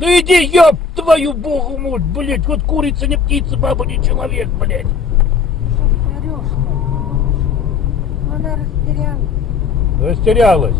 Ну иди, ёб твою богу муть, блядь, вот курица не птица, баба не человек, блядь. Что ты орешь-то? Она растерялась. Растерялась.